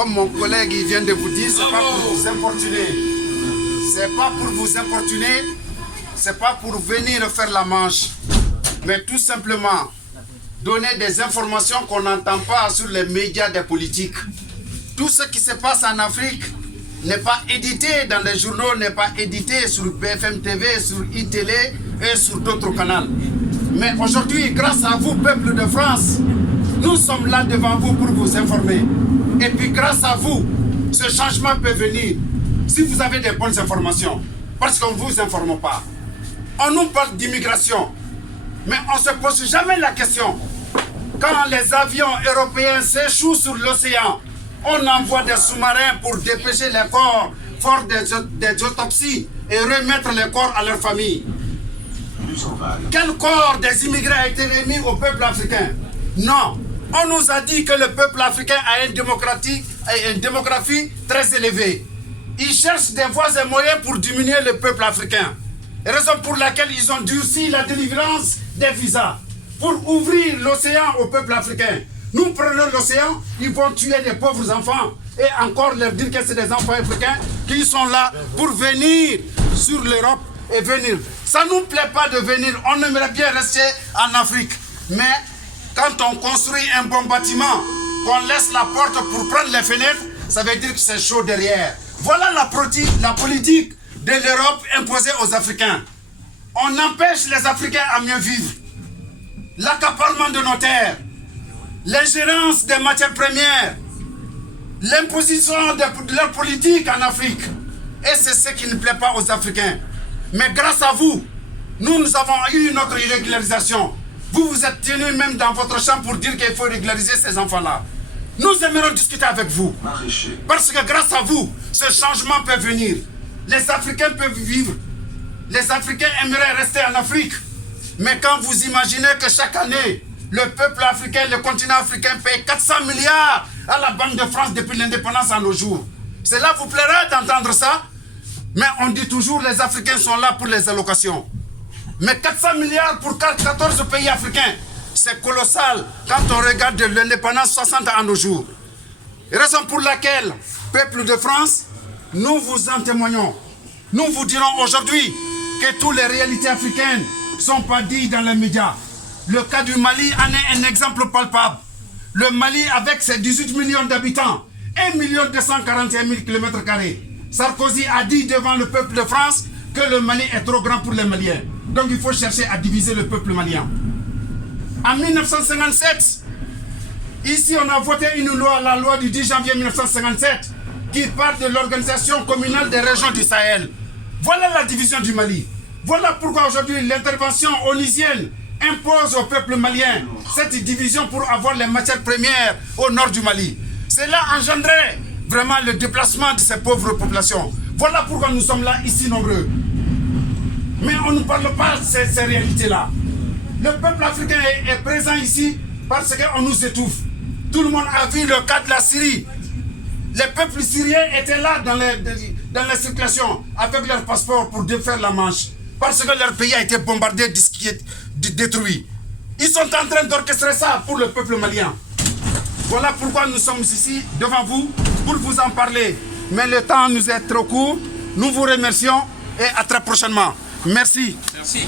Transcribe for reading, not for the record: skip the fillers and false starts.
comme mon collègue il vient de vous dire, c'est pas pour vous importuner. C'est pas pour vous importuner, c'est pas pour venir faire la manche, mais tout simplement donner des informations qu'on n'entend pas sur les médias des politiques. Tout ce qui se passe en Afrique n'est pas édité dans les journaux, n'est pas édité sur BFM TV, sur iTélé et sur d'autres canaux. Mais aujourd'hui, grâce à vous, peuple de France, nous sommes là devant vous pour vous informer. Et puis grâce à vous, ce changement peut venir si vous avez des bonnes informations. Parce qu'on ne vous informe pas. On nous parle d'immigration, mais on ne se pose jamais la question. Quand les avions européens s'échouent sur l'océan, on envoie des sous-marins pour dépêcher les corps, faire des autopsies et remettre les corps à leur famille. Quel corps des immigrés a été remis au peuple africain? Non. On nous a dit que le peuple africain a une démographie très élevée. Ils cherchent des voies et moyens pour diminuer le peuple africain. Raison pour laquelle ils ont durci la délivrance des visas pour ouvrir l'océan au peuple africain. Nous prenons l'océan, ils vont tuer des pauvres enfants et encore leur dire que c'est des enfants africains qui sont là pour venir sur l'Europe et venir. Ça ne nous plaît pas de venir, on aimerait bien rester en Afrique. Mais quand on construit un bon bâtiment, qu'on laisse la porte pour prendre les fenêtres, ça veut dire que c'est chaud derrière. Voilà la politique de l'Europe imposée aux Africains. On empêche les Africains à mieux vivre. L'accaparement de nos terres, l'ingérence des matières premières, l'imposition de leur politique en Afrique. Et c'est ce qui ne plaît pas aux Africains. Mais grâce à vous, nous avons eu notre régularisation. Vous vous êtes tenus même dans votre chambre pour dire qu'il faut régulariser ces enfants-là. Nous aimerons discuter avec vous. Parce que grâce à vous, ce changement peut venir. Les Africains peuvent vivre. Les Africains aimeraient rester en Afrique. Mais quand vous imaginez que chaque année, le peuple africain, le continent africain paye 400 milliards à la Banque de France depuis l'indépendance à nos jours. Cela vous plaira d'entendre ça? Mais on dit toujours que les Africains sont là pour les allocations. Mais 400 milliards pour 14 pays africains, c'est colossal quand on regarde de l'indépendance 60 à nos jours. Raison pour laquelle, peuple de France, nous vous en témoignons. Nous vous dirons aujourd'hui que toutes les réalités africaines ne sont pas dites dans les médias. Le cas du Mali en est un exemple palpable. Le Mali, avec ses 18 millions d'habitants, 1 241 000 km². Sarkozy a dit devant le peuple de France que le Mali est trop grand pour les Maliens. Donc il faut chercher à diviser le peuple malien. En 1957, ici on a voté une loi, la loi du 10 janvier 1957, qui parle de l'organisation communale des régions du Sahel. Voilà la division du Mali. Voilà pourquoi aujourd'hui l'intervention onusienne impose au peuple malien cette division pour avoir les matières premières au nord du Mali. Cela engendrait vraiment le déplacement de ces pauvres populations. Voilà pourquoi nous sommes là ici nombreux. Mais on ne parle pas de ces réalités-là. Le peuple africain est présent ici parce qu'on nous étouffe. Tout le monde a vu le cas de la Syrie. Les peuples syriens étaient là dans la circulation avec leur passeport pour défaire la Manche. Parce que leur pays a été bombardé, détruit. Ils sont en train d'orchestrer ça pour le peuple malien. Voilà pourquoi nous sommes ici devant vous pour vous en parler. Mais le temps nous est trop court. Nous vous remercions et à très prochainement. Merci. Merci.